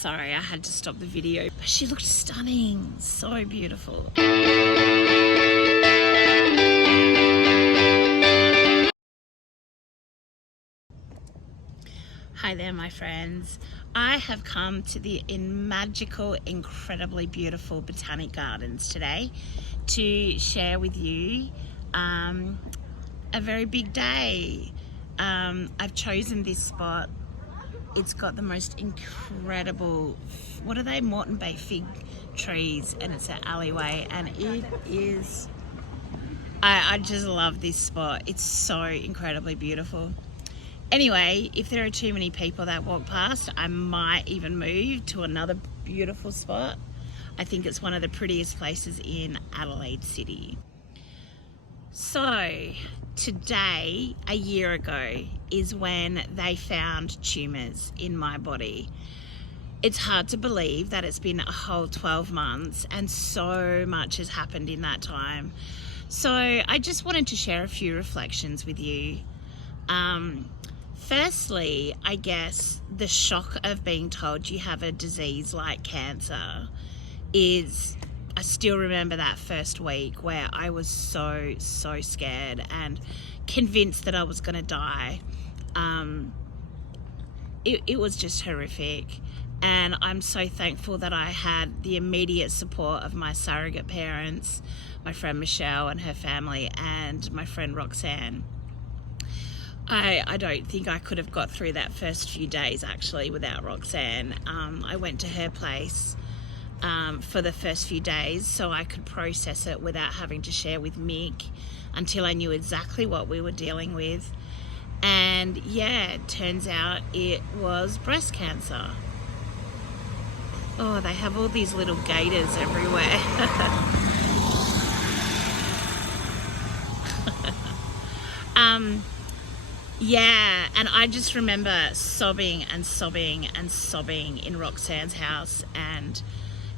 Sorry, I had to stop the video, but she looked stunning, so beautiful. Hi there, my friends. I have come to the magical, incredibly beautiful Botanic Gardens today to share with you a very big day. I've chosen this spot. It's got the most incredible, what are they, Moreton Bay fig trees, and it's an alleyway, and it is, I just love this spot. It's so incredibly beautiful. Anyway, if there are too many people that walk past, I might even move to another beautiful spot. I think it's one of the prettiest places in Adelaide City. So today, a year ago, is when they found tumours in my body. It's hard to believe that it's been a whole 12 months and so much has happened in that time. So I just wanted to share a few reflections with you. Firstly, I guess the shock of being told you have a disease like cancer is, I still remember that first week where I was so scared and convinced that I was going to die. It was just horrific, and I'm so thankful that I had the immediate support of my surrogate parents, my friend Michelle and her family, and my friend Roxanne. I don't think I could have got through that first few days actually without Roxanne. I went to her place for the first few days so I could process it without having to share with Mick until I knew exactly what we were dealing with. And yeah, it turns out it was breast cancer. Oh, they have all these little gators everywhere. Yeah, and I just remember sobbing and sobbing and sobbing in Roxanne's house, and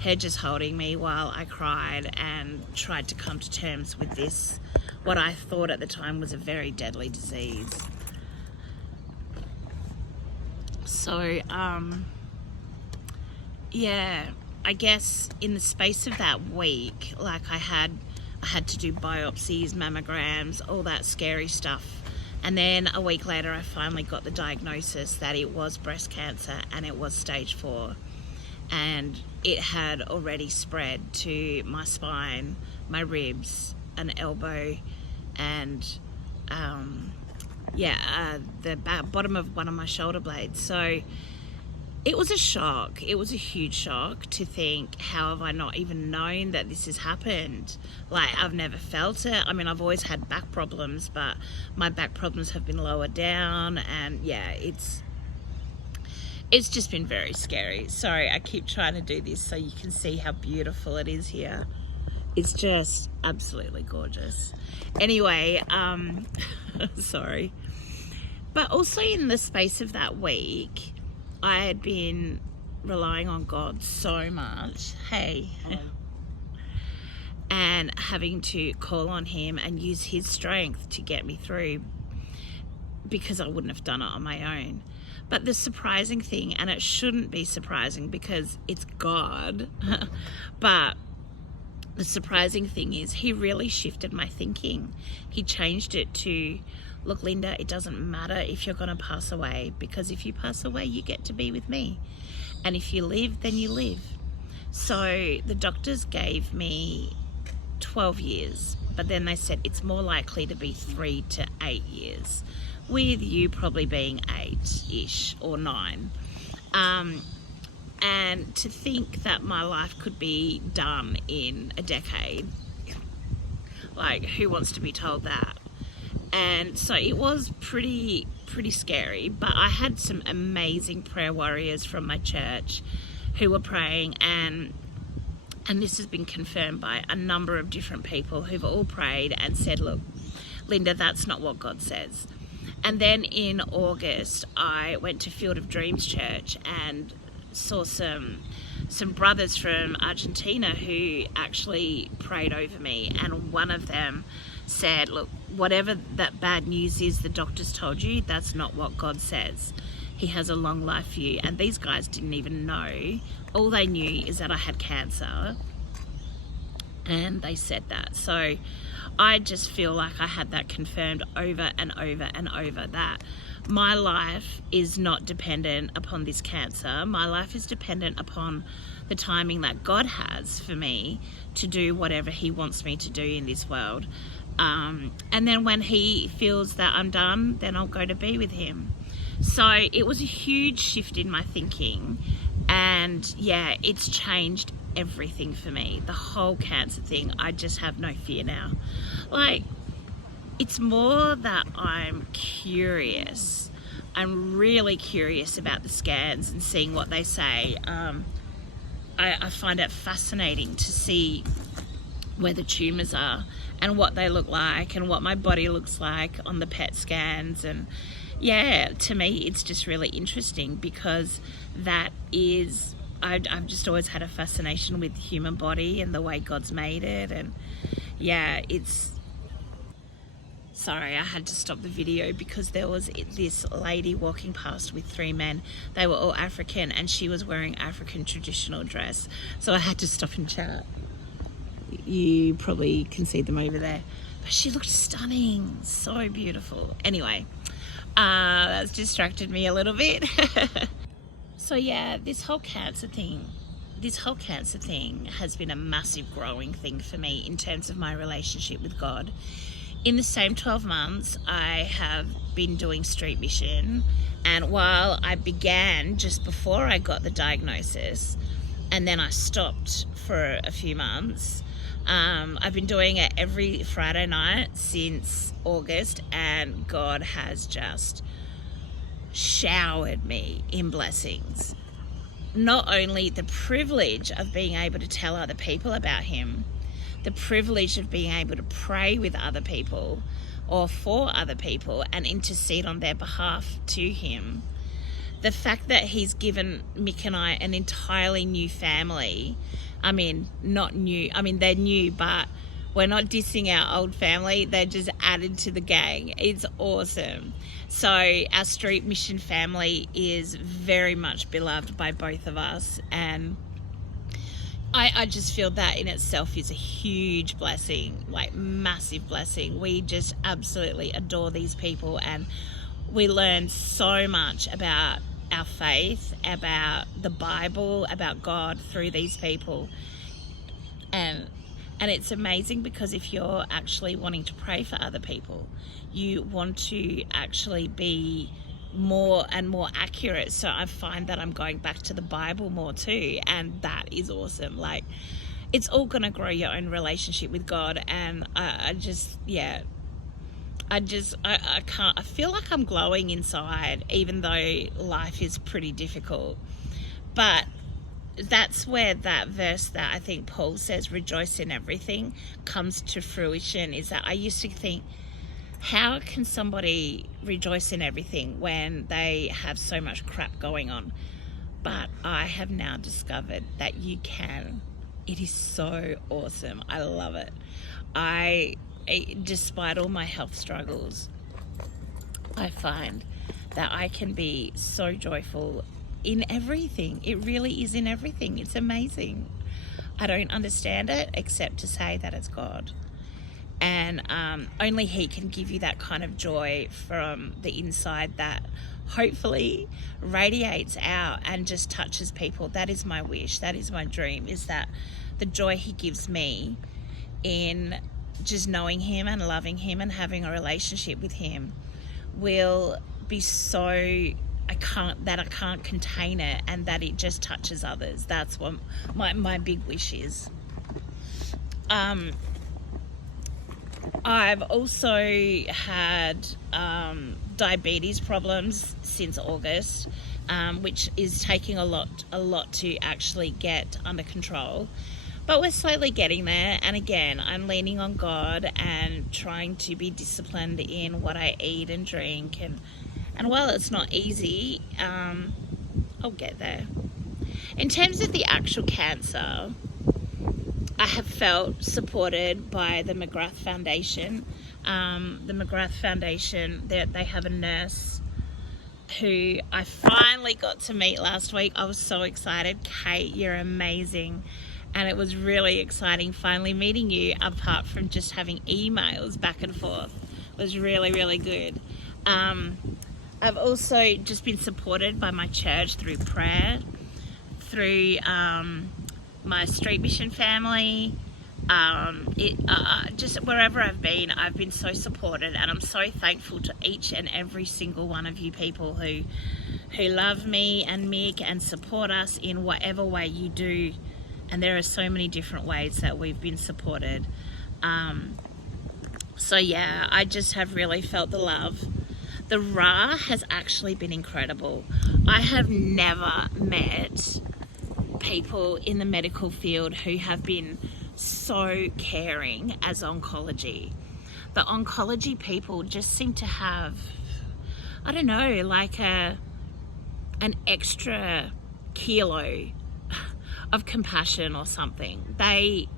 her just holding me while I cried and tried to come to terms with this, what I thought at the time was a very deadly disease. So, yeah, I guess in the space of that week, like I had to do biopsies, mammograms, all that scary stuff. And then a week later, I finally got the diagnosis that it was breast cancer and it was stage 4. And it had already spread to my spine, my ribs, an elbow, and the bottom of one of my shoulder blades. So it was a shock. It was a huge shock to think, how have I not even known that this has happened? Like, I've never felt it. I mean, I've always had back problems, but my back problems have been lower down, and yeah, it's just been very scary. Sorry, I keep trying to do this so you can see how beautiful it is here. It's just absolutely gorgeous. Anyway, sorry. But also in the space of that week, I had been relying on God so much. Hey. And having to call on him and use his strength to get me through, because I wouldn't have done it on my own. But the surprising thing, and it shouldn't be surprising because it's God, but the surprising thing is he really shifted my thinking. He changed it to, look, Linda, it doesn't matter if you're going to pass away, because if you pass away, you get to be with me. And if you live, then you live. So the doctors gave me 12 years, but then they said it's more likely to be 3 to 8 years, with you probably being 8-ish or 9. And to think that my life could be done in a decade, like, who wants to be told that? And so it was pretty scary, but I had some amazing prayer warriors from my church who were praying, and this has been confirmed by a number of different people who've all prayed and said, look, Linda, that's not what God says. And then in August, I went to Field of Dreams Church and saw some brothers from Argentina who actually prayed over me, and one of them said, look, whatever that bad news is the doctors told you, that's not what God says. he has a long life for you. And these guys didn't even know. All they knew is that I had cancer, and they said that. So I just feel like I had that confirmed over and over and over, that my life is not dependent upon this cancer. My life is dependent upon the timing that God has for me to do whatever he wants me to do in this world. And then when he feels that I'm done, then I'll go to be with him. So it was a huge shift in my thinking, and yeah, it's changed everything for me. The whole cancer thing, I just have no fear now. Like, it's more that I'm curious. I'm really curious about the scans and seeing what they say. I find it fascinating to see where the tumours are and what they look like and what my body looks like on the PET scans. And yeah, to me, it's just really interesting, because that is, I've just always had a fascination with the human body and the way God's made it. And yeah, sorry, I had to stop the video because there was this lady walking past with 3 men. They were all African, and she was wearing African traditional dress. So I had to stop and chat. You probably can see them over there. But she looked stunning, so beautiful. Anyway, that's distracted me a little bit. So yeah, this whole cancer thing has been a massive growing thing for me in terms of my relationship with God. In the same 12 months, I have been doing street mission. And while I began just before I got the diagnosis, and then I stopped for a few months, I've been doing it every Friday night since August, and God has just showered me in blessings. Not only the privilege of being able to tell other people about him, the privilege of being able to pray with other people or for other people and intercede on their behalf to him. The fact that he's given Mick and I an entirely new family. I mean, not new. I mean, they're new, but we're not dissing our old family. They're just added to the gang. It's awesome. So our street mission family is very much beloved by both of us. And I just feel that in itself is a huge blessing, like massive blessing. We just absolutely adore these people, and we learn so much about our faith, about the Bible, about God through these people. And it's amazing, because if you're actually wanting to pray for other people, you want to actually be more and more accurate. So I find that I'm going back to the Bible more too, and that is awesome. Like, it's all going to grow your own relationship with God. And I can't, I feel like I'm glowing inside, even though life is pretty difficult. But that's where that verse that I think Paul says, rejoice in everything, comes to fruition. Is that I used to think, how can somebody rejoice in everything when they have so much crap going on? But I have now discovered that you can. It is so awesome. I love it. Despite all my health struggles, I find that I can be so joyful in everything. It really is in everything. It's amazing. I don't understand it except to say that it's God. And only he can give you that kind of joy from the inside that hopefully radiates out and just touches people. That is my wish. That is my dream, is that the joy he gives me in just knowing him and loving him and having a relationship with him will be so, I can't contain it, and that it just touches others. That's what my big wish is. I've also had diabetes problems since August, which is taking a lot to actually get under control. But we're slowly getting there, and again, I'm leaning on God and trying to be disciplined in what I eat and drink. And while it's not easy, I'll get there. In terms of the actual cancer, I have felt supported by the McGrath Foundation. The McGrath Foundation, they have a nurse who I finally got to meet last week. I was so excited. Kate, you're amazing. And it was really exciting finally meeting you, apart from just having emails back and forth. It was really, really good. I've also just been supported by my church through prayer, through my street mission family. Just wherever I've been so supported, and I'm so thankful to each and every single one of you people who love me and Mick and support us in whatever way you do. And there are so many different ways that we've been supported. So yeah, I just have really felt the love. The Ra has actually been incredible. I have never met people in the medical field who have been so caring as oncology. The oncology people just seem to have, I don't know, like an extra kilo of compassion or something. They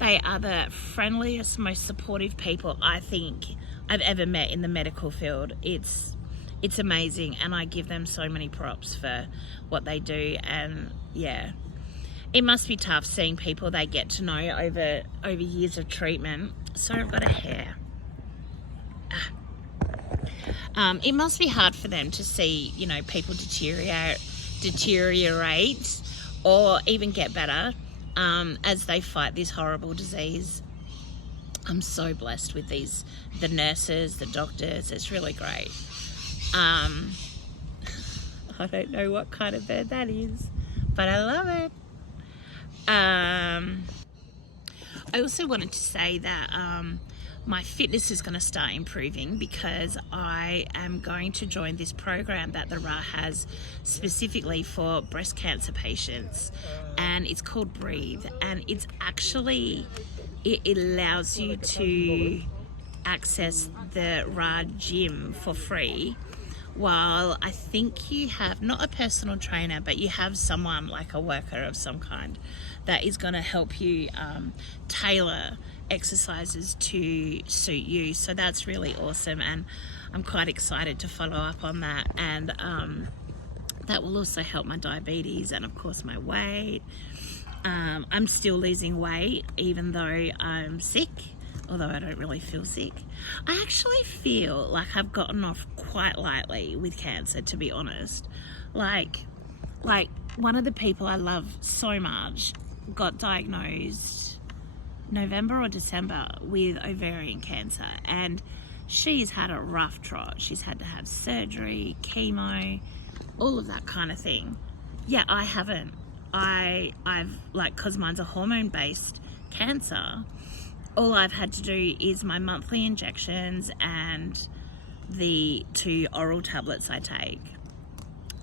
are the friendliest, most supportive people I think I've ever met in the medical field. It's amazing, and I give them so many props for what they do. And yeah, it must be tough seeing people they get to know over years of treatment. Sorry, I've got a hair. It must be hard for them to see, you know, people deteriorate or even get better as they fight this horrible disease. I'm so blessed with the nurses, the doctors. It's really great. I don't know what kind of bird that is, but I love it. I also wanted to say that my fitness is going to start improving because I am going to join this program that the Ra has specifically for breast cancer patients, and it's called Breathe, and it's actually, it allows you to access the Ra gym for free, while I think you have not a personal trainer, but you have someone like a worker of some kind that is going to help you tailor exercises to suit you. So that's really awesome, and I'm quite excited to follow up on that. And that will also help my diabetes and of course my weight. I'm still losing weight even though I'm sick, although I don't really feel sick. I actually feel like I've gotten off quite lightly with cancer, to be honest. Like one of the people I love so much got diagnosed November or December with ovarian cancer, and she's had a rough trot. She's had to have surgery, chemo, all of that kind of thing. Yeah, I haven't. I've like, cause mine's a hormone-based cancer, all I've had to do is my monthly injections and the 2 oral tablets I take.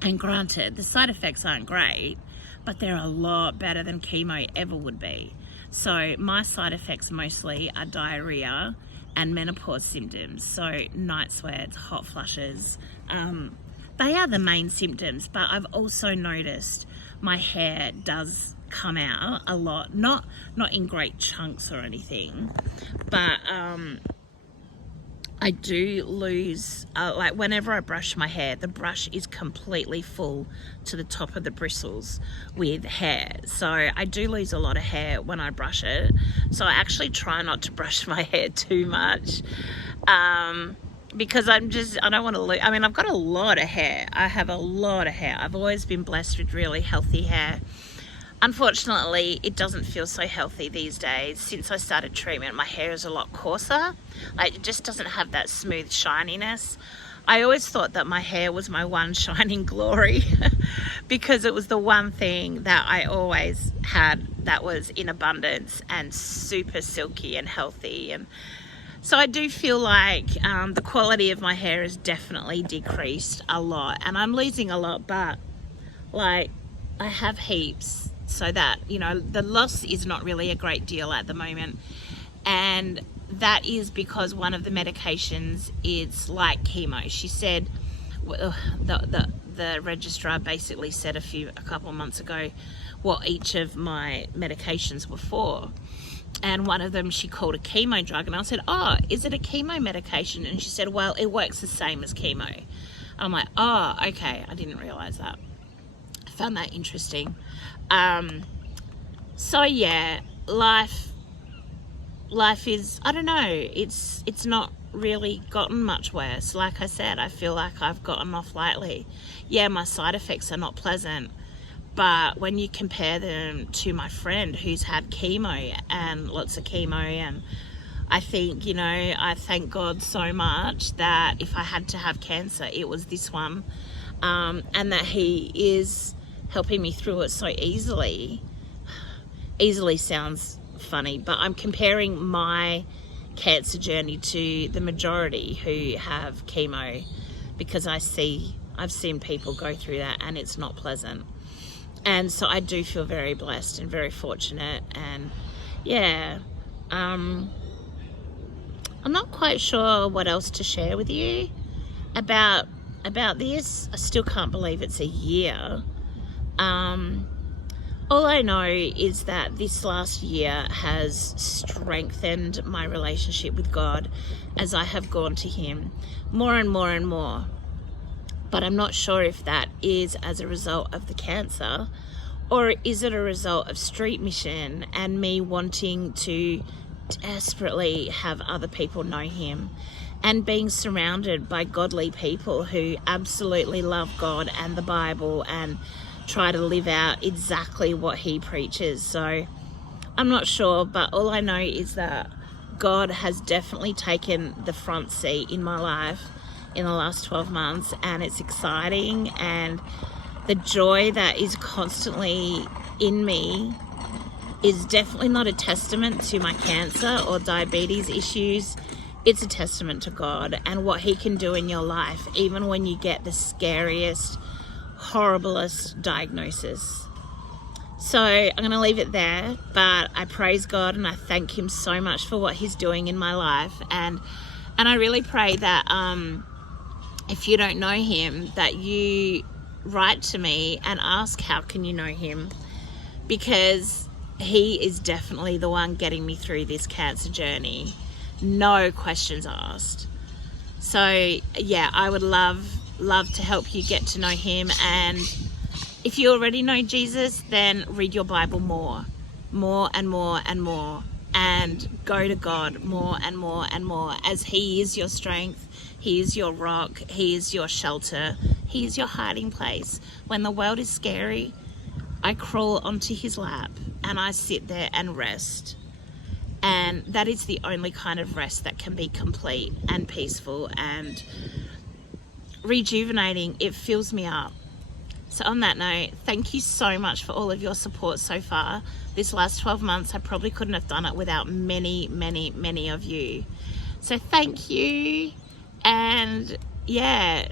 And granted, the side effects aren't great, but they're a lot better than chemo ever would be. So my side effects mostly are diarrhea and menopause symptoms. So night sweats, hot flushes, they are the main symptoms. But I've also noticed my hair does come out a lot, not in great chunks or anything, but I do lose, like whenever I brush my hair, the brush is completely full to the top of the bristles with hair. So I do lose a lot of hair when I brush it. So I actually try not to brush my hair too much, because I don't want to lose. I mean, I've got a lot of hair. I have a lot of hair. I've always been blessed with really healthy hair. Unfortunately, it doesn't feel so healthy these days. Since I started treatment, my hair is a lot coarser. Like, it just doesn't have that smooth shininess. I always thought that my hair was my one shining glory because it was the one thing that I always had that was in abundance and super silky and healthy. And so I do feel like the quality of my hair has definitely decreased a lot, and I'm losing a lot, but like, I have heaps. So that, you know, the loss is not really a great deal at the moment. And that is because one of the medications is like chemo. She said, the registrar basically said a couple of months ago what each of my medications were for. And one of them she called a chemo drug. And I said, oh, is it a chemo medication? And she said, well, it works the same as chemo. I'm like, oh, okay, I didn't realize that. I found that interesting. So yeah, life is, I don't know, it's not really gotten much worse. Like I said, I feel like I've gotten off lightly. Yeah, my side effects are not pleasant, but when you compare them to my friend who's had chemo and lots of chemo, and I think, you know, I thank God so much that if I had to have cancer, it was this one, and that he is helping me through it so easily. Easily sounds funny, but I'm comparing my cancer journey to the majority who have chemo, because I've seen people go through that and it's not pleasant. And so I do feel very blessed and very fortunate. And yeah, I'm not quite sure what else to share with you about this. I still can't believe it's a year. All I know is that this last year has strengthened my relationship with God as I have gone to him more and more and more. But I'm not sure if that is as a result of the cancer, or is it a result of street mission and me wanting to desperately have other people know him, and being surrounded by godly people who absolutely love God and the Bible and try to live out exactly what he preaches. So I'm not sure, but all I know is that God has definitely taken the front seat in my life in the last 12 months, and it's exciting, and the joy that is constantly in me is definitely not a testament to my cancer or diabetes issues. It's a testament to God and what he can do in your life, even when you get the scariest, horriblest diagnosis. So I'm going to leave it there, but I praise God and I thank him so much for what he's doing in my life, and I really pray that if you don't know him, that you write to me and ask how can you know him, because he is definitely the one getting me through this cancer journey, no questions asked. So yeah, I would love to help you get to know him. And if you already know Jesus, then read your Bible more and more and more, and go to God more and more and more, as he is your strength, he is your rock, he is your shelter, he is your hiding place. When the world is scary, I crawl onto his lap and I sit there and rest. And that is the only kind of rest that can be complete and peaceful and rejuvenating. It fills me up. So on that note, thank you so much for all of your support so far. This last 12 months, I probably couldn't have done it without many, many, many of you. So thank you. And yeah,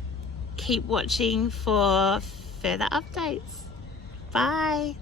keep watching for further updates. Bye.